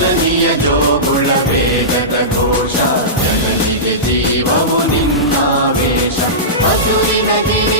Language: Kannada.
ಜನನಿಯ ಜೋಗುಳ ವೇಗದ ಘೋಷ. ಜನನಿಗೆ ಜೀವವು ನಿನ್ನಾವೇಶ ಹಸುರಿನ ಗಿರಿ